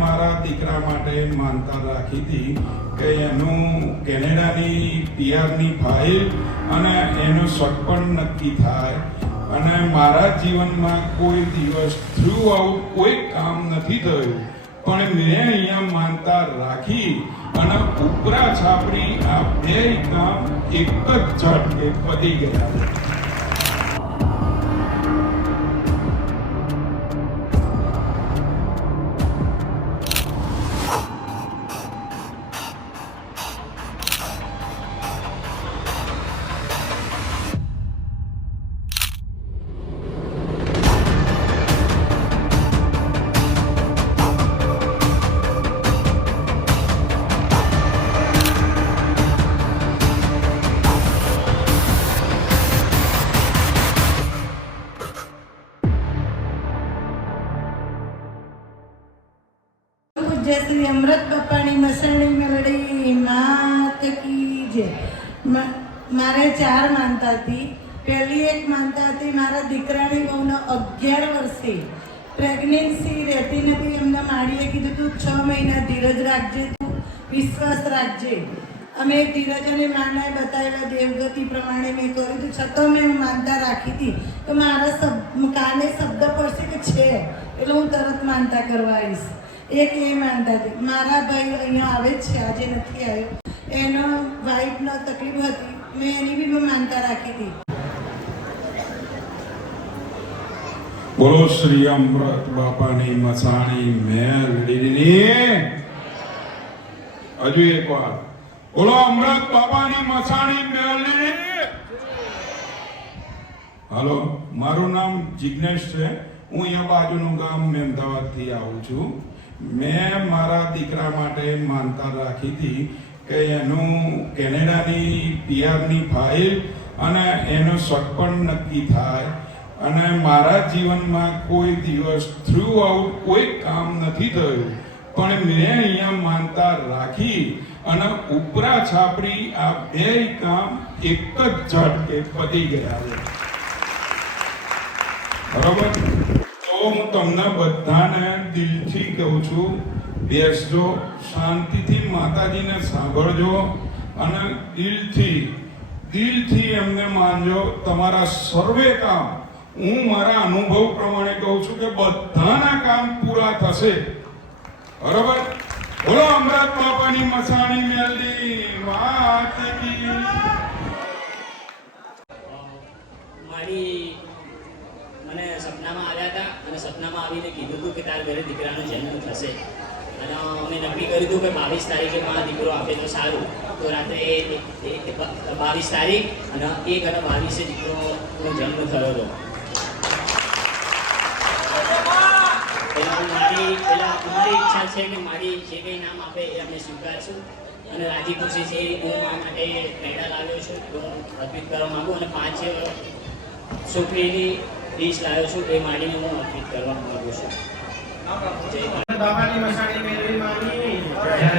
મારા દીકરા માટે માનતા રાખી હતી કે એનું કેનેડાની પીઆરની ફાઇલ અને એનું સગપણ નક્કી થાય અને મારા જીવનમાં કોઈ દિવસ થ્રુ આઉટ કોઈ કામ નથી થયું, પણ મેં અહીંયા માનતા રાખી અને ઉપરા છાપરી આ બે કામ એક જ ઝટકે પતી ગયા. जय श्री अमृत पप्पानी मसणी मेलडी मात की जय. मारे 4 मानता थी. पहली एक मानता थी मारा दीकरानी बहुने 11 वर्षे प्रेग्नेंसी रहती नहीं. एमने माड़ीए कीधुं तू 6 महीना धीरज राखजे, तू विश्वास राखजे. अमे धीरजने माने बताव्या देवगति प्रमाणे मैं कर्युं तो छतो मैं मानता राखी थी तो मारा काने शब्द पड़शे के छे એટલે હું તરત માનતા કરવા આવીશ. एक ये मानता थी. मारा भाई अहींया आवे छे, आजे नथी आव्यो. एनो वाइफनो तकलीफ हती, मैं एनी बी मानता राखी थी. बोलो श्री अमृत बापानी मसाणी मेलडीनी. हजू एक बार बोलो अमृत बापानी मसाणी मेलडी. हेलो, मारू नाम जिग्नेश है. हूँ अहींया बाजुनुं गाम मेमदावादथी आવું છું. मैं मारा दीकरा माटे मानता राखी थी कि एनु केनेडानी पीआरनी फाइल अने एनो सगपण नक्की थाय अने मारा जीवनमां कोई दिवस थ्रू आउट कोई काम नथी थयुं, पण मैं अहींया मानता राखी अने उपरा छापरी आ बे काम एक ज झटके पती गया छे. बराबर. હું તમને બધાને દિલથી કહું છું, બેસજો, શાંતિથી માતાજીને સાંભળજો અને દિલથી એમને માનજો. તમારા સર્વે કામ હું મારા અનુભવ પ્રમાણે કહું છું કે બધાના કામ પૂરા થશે. બરાબર. બોલો અમૃત બાપાની મસાણી મેલડી વાત કી. મને સપનામાં આવ્યા હતા અને સપનામાં આવીને કીધું હતું કે તારા ઘરે દીકરાનો જન્મ થશે અને અમે નક્કી કર્યું હતું કે 22 તારીખે મારો દીકરો આપે તો સારું. તો રાત્રે 22 તારીખ અને 1 અને 22 દીકરોનો જન્મ થયો હતો. મારી ઈચ્છા છે કે મારી જે કંઈ નામ આપે એ અમે સ્વીકારશું અને રાજી ખુશીથી હું મા માટે પેડા લાવ્યો છું તો અર્પિત કરવા માગું અને 5 છોકરીની ડીશ લાવ્યો છું એ માડીને હું અર્પિત કરવા માંગુ છું. બાબાની મસાણી મેળવી માની જય.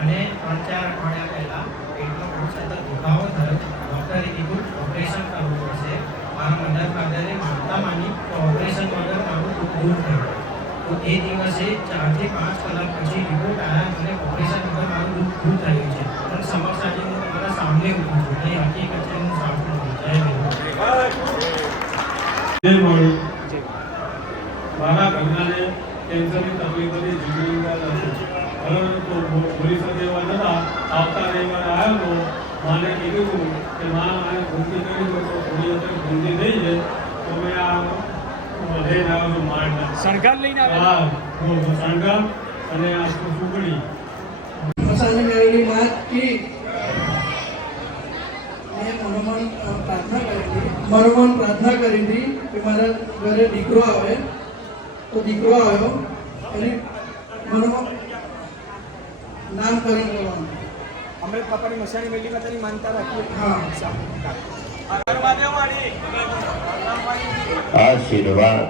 અને 3-4 અઠવાડિયા પહેલા પેટનો બહુ સતત દુખાવો થયો. ડૉક્ટરે કીધું ઓપરેશન કરવું પડશે. મારા મધર ફાધરે માનતા માની તો ઓપરેશન વગર મારું દૂર થયું. તો એ દિવસે 4 થી 5 કલાક પછી રિપોર્ટ આવ્યા અને ઓપરેશન વગર મારું દૂર થયું છે. પણ સમક્ષ આજે હું તમારા સામે ઊભું છું. એ હકીકત છે, હું સાંભળું છું. જય ભીમ. મારા ઘરનાને કેન્સરની તકલીફ હતી, જીવનની હતી. બરાબર. તો પોલીસ દેવા જતા આવતા રવિવારે આવ્યો તો માને કીધું કે માં આને ભૂંકી કરી દો તો થોડી વખત ભૂંકી થઈ જાય તો મેં આ લઈને આવ્યો છું માંડના શણગાર લઈને આવ્યો. હા, શણગાર અને આ સુગડી મસાણી મેળવી માત કી. મનોમન પ્રાર્થના કરી હતી કે મારા ઘરે દીકરો આવે તો દીકરો આવ્યો અને મનોમન નામકરણ કરવાનું. અમૃત બાપાની મસાણી મેલડી માતાની માનતા રાખીએ. હા. આશીર્વાદ.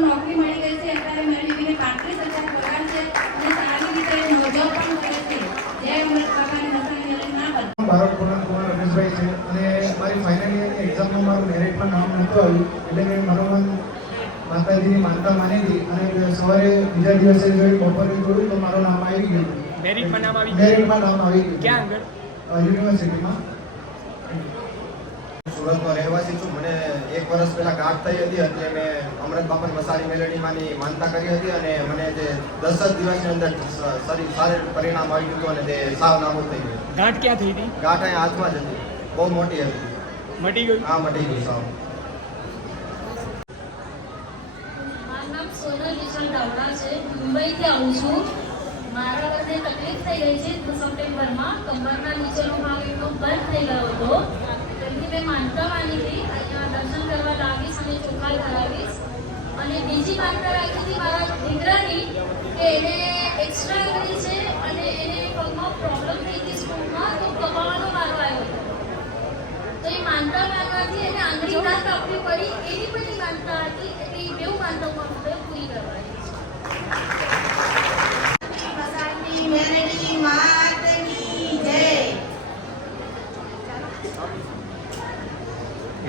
નોકરી મળી ગઈ છે. અત્યારે મેળવીને 35,000 પગાર છે અને સવારે બીજા દિવસે જોઈ બપોરે જોયું તો મારું નામ આવી ગયું. મેરિટમાં નામ આવી ગયું? મેરિટમાં નામ આવી ગયું. ક્યાં આગળ? યુનિવર્સિટીમાં. સુરતનો રહેવાસી છું. મને 1 વર્ષ પહેલા ગાંઠ થઈ હતી એટલે મેં અમૃત બાપા મસાણી મેલેડીમાંની માનતા કરી હતી અને મને જે 10 જ દિવસની અંદર સારું પરિણામ આવ્યું હતું અને તે સાવ નાબૂદ થઈ ગયું. ગાંઠ ક્યાં થઈ હતી? ગાંઠ અહીંયા હાથમાં જ હતી, બહુ મોટી હતી. મટી ગયું? હા, મટી ગયું સાવ. મારું નામ સોનલ વિશાલ ડાવડા છે. મુંબઈથી આવું છું. મારા બંને તકલીફ થઈ ગઈ છે સપ્ટેમ્બરમાં. કમરના નીચેનો ભાગ એકદમ બંધ થઈ ગયો હતો. તેથી મેં માનતા માની હતી અહીંયા દર્શન કરવા લાવીશ અને ચોખાઈ કરાવીશ. અને બીજી માનતા રાખી હતી મારા દીકરાની કે એને એક્સ્ટ્રા કરી છે અને એને પગમાં પ્રોબ્લેમ થઈ હતી સ્કૂલમાં, તો કમાવાનો વારો આવ્યો હતો. તો એ માનતા માનવાથી એને આંગળી ના કાપવી પડી. એવી બધી માનતા હતી એટલે એ બેઉ માનતા હું પૂરી કરવાની છે. મસાણી મેલડી માતની જય.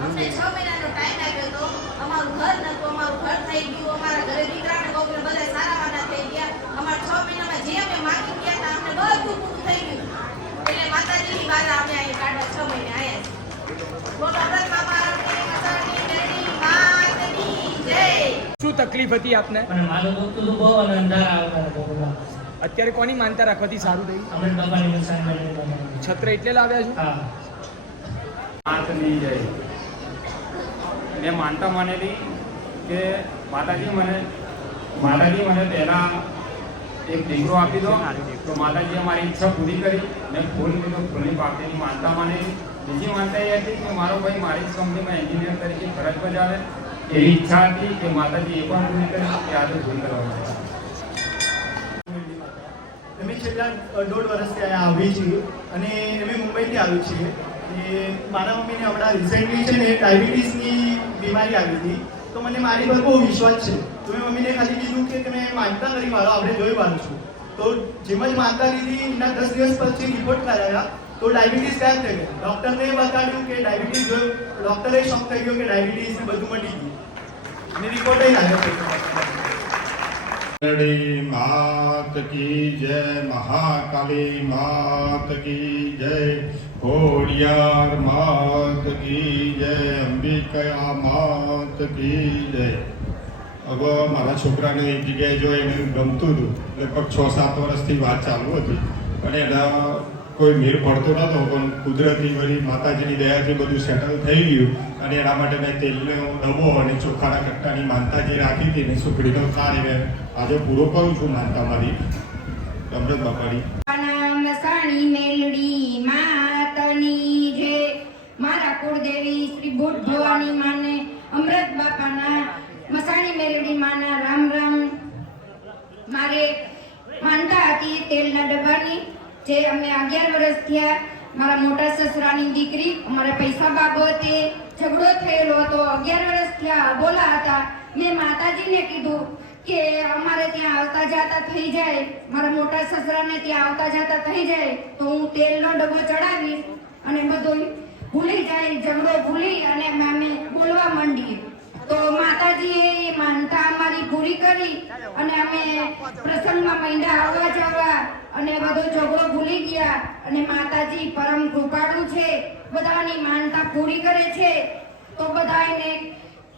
અમને 6 મહિનાનો ટાઈમ આપ્યો હતો. અમારું ઘર નતું, અમારું ઘર થઈ ગયું. અમારા ઘરે દીકરાને બહુને બધા સારા વાના થઈ ગયા. અમારા 6 મહિનામાં જે અમે માંગી ગયા હતા અમને બધું પૂરું થઈ ગયું. એટલે માતાજીની બાધા અમે અહીં કાઢવા 6 મહિને આવ્યા છીએ. બોલો અમૃત બાપા મસાણી મેલડી માતની જય. શું તકલીફ હતી આપને? અને મારું દુખતું હતું બહુ અને અંધારા આવતા હતા બહુ. અત્યારે કોની માનતા રાખવાથી સારું થયું? અમૃત બાપાની મસાણી મેળવી. છત્ર એટલે લાવ્યા છો? હા. માતની જય. મેં માનતા માનેલી કે માતાજી મને પહેલાં એક દીકરો આપી દો, તો માતાજીએ મારી ઈચ્છા પૂરી કરી. મેં ફૂલ લીધો, ફૂલની પાકડીની માનતા માનેલી. બીજી માનતા એ હતી કે મારો ભાઈ મારી જ કંપનીમાં એન્જિનિયર તરીકે ફરજ બજાવે, એવી ઈચ્છા હતી કે માતાજી એ પણ પૂરી કરી કે આજે પૂરી કરવામાં આવે. અમે છેલ્લા 1.5 વર્ષથી અહીંયા આવી છીએ અને અમે મુંબઈથી આવી છીએ. એ મારા મમ્મીને હમણાં રિસેન્ટલી છે ને ડાયાબિટીસની બીમારી આવી હતી. તો મને મારી પર બહુ વિશ્વાસ છે. તો મેં મમ્મીને ખાલી કીધું કે તમે માનતા કરી વાળો, આપણે જોઈ વાળું છું. તો જેમ જ માનતા લીધી એના 10 દિવસ પછી રિપોર્ટ કરાવ્યા તો ડાયાબિટીસ ગાયબ થઈ ગયો. ડૉક્ટરને બતાડ્યું કે ડાયાબિટીસ જોયું. ડૉક્ટરે શોક થઈ ગયો કે ડાયાબિટીસ ને બધું મટી ગયું અને રિપોર્ટ આવ્યો છે. મેલડી માત કી જય, મહાકાલી માત કી જય, ઘોડિયાર માત કી જય, અંબિકા માત કી જય. હવે મારા છોકરાને એક જગ્યાએ જો એને ગમતું હતું, લગભગ 6-7 વર્ષથી વાત ચાલુ હતી અને એના કોઈ મેળ પડતો નહોતો, પણ કુદરતી વળી માતાજીની દયાથી બધું સેટલ થઈ ગયું અને એના માટે મેં તેલનો ડબ્બો અને ચોખાના કટ્ટાની માનતા જે રાખી હતી ને સુખડીનો થાળ એ મેં આજે પૂરો કરું છું માનતા મારી અમૃત બાપાની. મસાણી મેલડી માતની જય. મારા કુળદેવી શ્રી ભૂત ભવાની માને અમૃત બાપાના મસાણી મેલડી માના રામ રામ. મારે માનતા હતી તેલના ડબ્બાની, જે અમને 11 વર્ષ થયા. મારા મોટા સસરાની દીકરી, અમારા પૈસા બાબતે ઝઘડો થયેલો હતો. 11 વર્ષ થયા, બોલા હતા. મેં માતાજીને કીધું કે અમારે ત્યાં આવતા જતા થઈ જાય, મારા મોટા સસરાને ત્યાં આવતા જતા થઈ જાય તો હું તેલનો ડબ્બો ચડાવીશ અને બધું ભૂલી જાય. ઝઘડો ભૂલી અને અમે બોલવા માંડીએ. તો માતાજીએ માનતા અમારી પૂરી કરી અને અમે પ્રસંગમાં મહિના આવવા જવા અને બધો ઝઘડો ભૂલી ગયા. અને માતાજી પરમ કૃપાળુ છે, બધાની માનતા પૂરી કરે છે. તો બધાને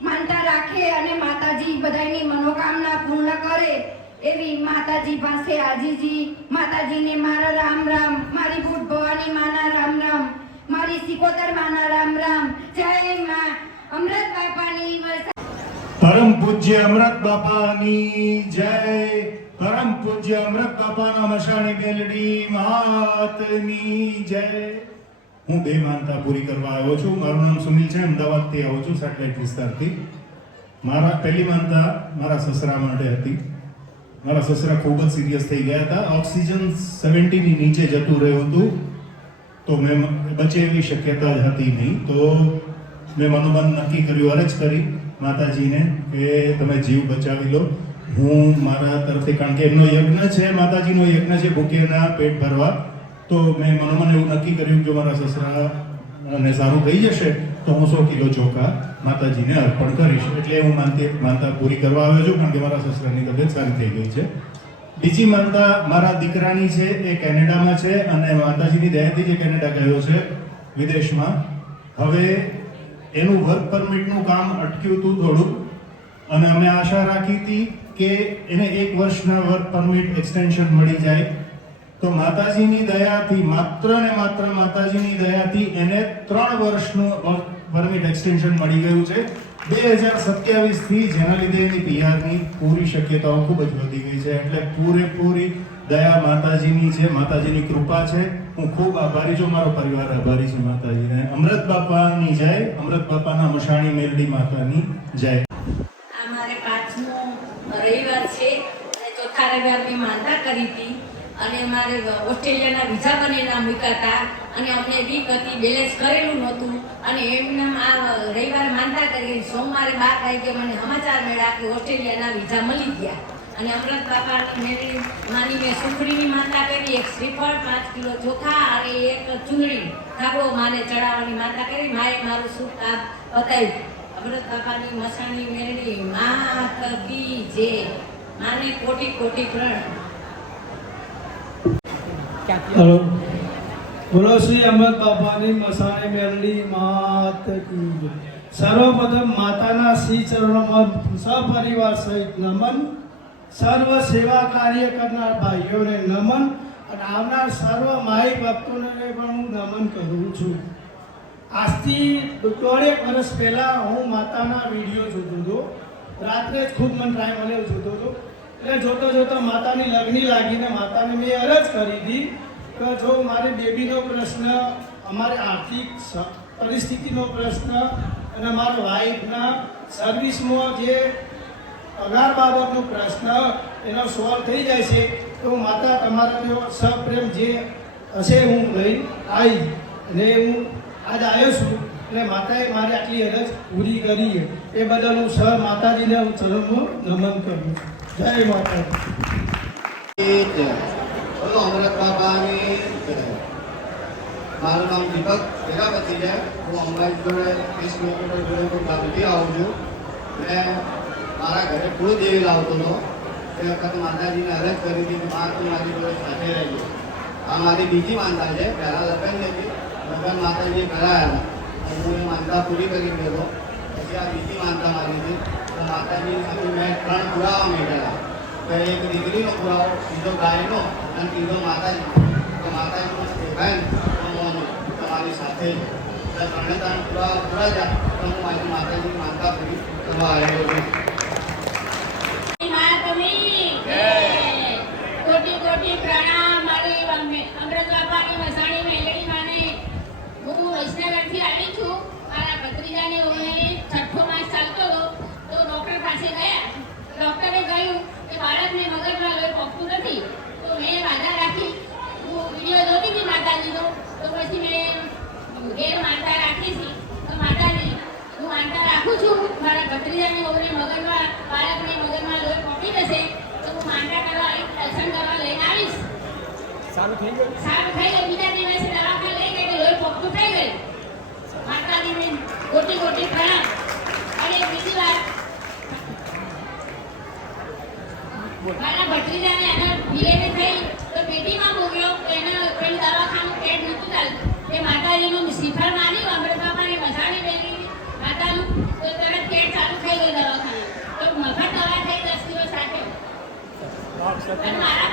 માનતા રાખે અને માતાજી બધાની મનોકામના પૂર્ણ કરે એવી માતાજી પાસે આજીજી. માતાજીને મારા રામ રામ, મારી ભૂત ભવાની માના રામ રામ, મારી સિકોતર માના રામ રામ. જય માં અમૃત બાપાની. પરમ પૂજ્ય અમૃત બાપાની જય. પરમ પૂજ્ય અમૃત બાપાના મસાણી મેલડી માતની જય. હું 2 માનતા પૂરી કરવા આવ્યો છું. મારું નામ સુનિલ છે, અમદાવાદથી આવું છું, સેટેલાઇટ વિસ્તારથી. મારા પહેલી માનતા મારા સસરા માટે હતી. મારા સસરા ખૂબ જ સિરિયસ થઈ ગયા હતા. ઓક્સિજન 70 ની નીચે જતું રહ્યું હતું, તો મેં બચે એવી શક્યતા જ હતી નહીં. તો મેં મનોમન નક્કી કર્યું, અરજ કરી માતાજીને કે તમે જીવ બચાવી લો. હું મારા તરફથી, કારણ કે એમનો યજ્ઞ છે, માતાજીનો યજ્ઞ છે ભૂખ્યાના પેટ ભરવા, તો મેં મનોમન એવું નક્કી કર્યું કે મારા સસરાને સારું થઈ જશે તો હું 100 કિલો ચોખા માતાજીને અર્પણ કરીશ. એટલે હું માનતા પૂરી કરવા આવ્યો છું, કારણ કે મારા સસરાની તબિયત સારી થઈ ગઈ છે. બીજી માનતા મારા દીકરાની છે, એ કેનેડામાં છે અને માતાજીની દયાથી જે કેનેડા ગયો છે વિદેશમાં. હવે એનું વર્ક પરમિટનું કામ અટક્યું હતું થોડું, અને અમે આશા રાખી હતી કે એને 1 વર્ષના વર્ક પરમિટ એક્સટેન્શન મળી જાય. તો માતાજીની દયાથી, માત્ર ને માત્ર માતાજીની દયાથી એને 3 વર્ષનું વર્ક પરમિટ એક્સટેન્શન મળી ગયું છે 2027 થી, જેના લીધે એની પીઆરની પૂરી શક્યતાઓ ખૂબ જ વધી ગઈ છે. એટલે પૂરેપૂરી દયા માતાજીની છે, માતાજીની કૃપા છે. હું ખૂબ આભારી છું, મારો પરિવાર આભારી છે માતાજીને. અમૃત બાપાની જય, અમૃત બાપાના મશાણી મેલડી માતાની જય. આ મારે 5મો રવિવાર છે અને ચોથા રવિવારની માનતા કરી હતી અને મારે ઓસ્ટ્રેલિયાના વિઝા બનેલા મૂક્યા હતા અને અમને વીક હતી, બેલેન્સ કરેલું નહોતું અને એમને આ રવિવારે માનતા કરી. સોમવારે 12 વાગે મને સમાચાર મળ્યા કે ઓસ્ટ્રેલિયાના વિઝા મળી ગયા અને અમૃત બાપાની મેરી માની મેં સુખડીની માનતા કરી, 1 શ્રીફળ, 5 કિલો ચોખા અને 1 ચૂંદડી ધાબળો માને ચડાવવાની માનતા કરી. માએ મારું સુખ કામ બતાવ્યું. અમૃત બાપાની મસાણી મેરડી માત કી જય. માને કોટી કોટી પ્રણામ. હેલો, બોલો શ્રી અમૃત બાપાની મસાણી મેલડી માત કી જય. સર્વપ્રથમ માતાના શ્રી ચરણોમાં સપરિવાર સહિત નમન. સર્વ સેવા કાર્ય કરનાર ભાઈઓને નમન અને આવનાર સર્વ માઈ ભક્તોને પણ હું નમન કરું છું. આજથી 1.5 વર્ષ પહેલાં હું માતાના વિડીયો જોતો હતો. રાત્રે જ ખૂબ મને ટાઈમ મળ્યો જોતો હતો. એટલે જોતો માતાની લગ્ની લાગીને માતાને મેં અરજ કરી હતી કે જો મારે બેબીનો પ્રશ્ન, અમારે આર્થિક પરિસ્થિતિનો પ્રશ્ન અને મારા વાઈફના સર્વિસમાં જે પગાર બાબતનો પ્રશ્ન એનો સોલ્વ થઈ જાય છે તો માતા તમારા જેવો સપ્રેમ જે હશે હું લઈ આવી અને હું આજ આવ્યો છું. એટલે માતાએ મારી આટલી અરજ પૂરી કરી એ બદલ હું માતાજીને હું ચરણમાં નમન કરું છું. જય માતાજી. બોલો અમૃત બાપાની જય. મારું નામ દીપક પ્રજાપતિ છે. હું અંબાજી જોડે 30 કિલોમીટર જોડે હું ગામથી આવું છું. મેં મારા ઘરે કુળદેવી લાવતો હતો. એ વખત માતાજીને અરજ કરી હતી કે મા તું મારી જોડે સાથે રહેજો. આ મારી બીજી માનતા છે. પહેલાં લગ્ન હતી, લગ્ન માતાજીએ કરાયા હતા, હું એ માનતા પૂરી કરી ગયો. પછી આ બીજી માનતા મારી હતી તો માતાજીની સામે મેં 3 પુરાવા મેળવ્યા. તો એક દીકરીનો પુરાવો, બીજો ગાયનો અને ત્રીજો માતાજી. તો માતાજીનો દેખાય ને તમારી સાથે ત્રણે 3 પુરાવા પૂરા થયા તો હું મારી માતાજીની માનતા પૂરી કરવા આવ્યો છું. કોટી કોટી પ્રણામ. મારી અમૃત બાપાની મસાણી મેલડી માને હું વૈષ્ણવથી આવી છું. મારા ભત્રીજાને ઓને 6થો માસ ચાલતો હતો તો ડૉક્ટર પાસે ગયા. ડૉક્ટરે કહ્યું કે બાળકને મગજમાં લોહી પહોંચતું નથી. તો મેં વાદા રાખી, હું વિડીયો જોતી હતી માતાજીનો, તો પછી મેં ઘેર માનતા રાખી હતી. તો માતાજી હું માનતા રાખું છું મારા ભત્રીજાની ઓને મગજમાં, બાળકને મગજમાં લોહી પહોંચી જશે તો હું માનતા કરવા દર્શન કરવા લઈને આવીશ. સારું થઈ ગયું? સારું થઈ ગયું. બીજા દિવસે દવાખાને લઈ ગઈ તો લોહી પોખતું થઈ ગયું. માતાજીને કોટી કોટી પ્રણામ. અને બીજી વાત, મારા ભત્રીજાને એના ડિલેને થઈ તો પેટીમાં મૂક્યો તો એને પેલું દવાખાનું પેટ નહોતું ચાલતું. એ માતાજીનું શ્રીફળ માર્યું, અમૃત બાપાની મસાણી મેળવી માતાનું, તો તરત પેટ ચાલુ થઈ ગયું દવાખાનું. તો મફત દવા થઈ 10 દિવસ રાખ્યો. અને મારા